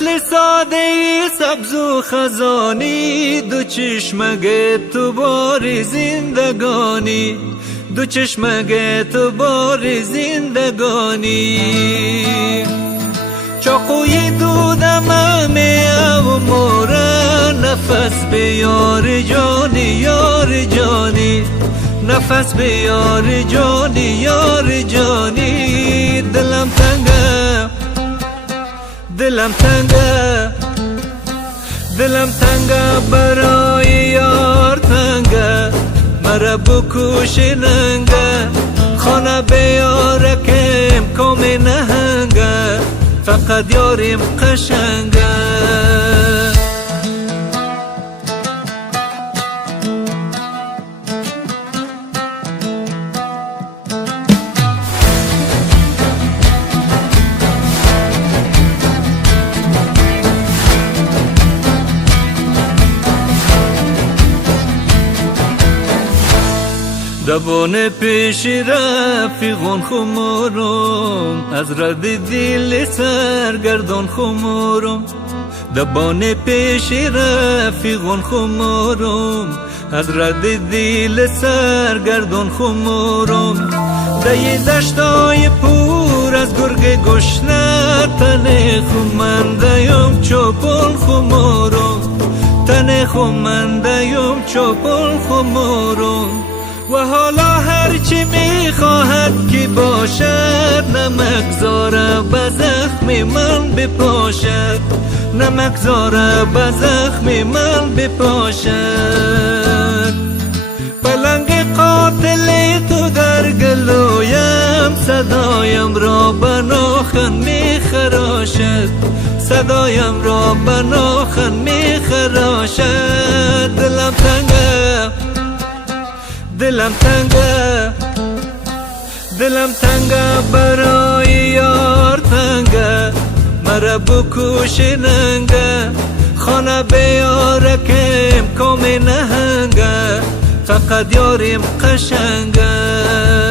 وصل ساده سبز و خزانی، دو چشمک تو بار زندگانی، دو چشمک تو بار زندگانی. چاقوی دودم همه اموره، نفس به یار جانی یار جانی، نفس به یار جانی یار جانی. دلم تنگه دلم تنگه دلم تنگه برای یار تنگه، مرا بکوش ننگه خانه به یارکم کام نهنگه، فقط یاریم قشنگه. دبان پیش رفیقان خمارم، از رد دل سرگردان خمارم. دبان پیش رفیقان خمارم، از رد دل سرگردان خمارم. دی دشتای پور از گرگ گشنه، تن خمنده‌ام چوپان خمارم، تن خمنده‌ام چوپان خمارم. و حالا هرچی میخواهد که باشد، نمک زاره به زخم من بپاشد، نمک زاره به زخم من بپاشد. پلنگ قاتل تو در گلویم، صدایم را به ناخن میخراشد، صدایم را به ناخن میخراشد. دلم تنگه دلم تنگه دلم تنگه برای یار تنگه، مرا بکوش ننگه خانه به یارکم کام نهنگه، فقط یاریم قشنگه.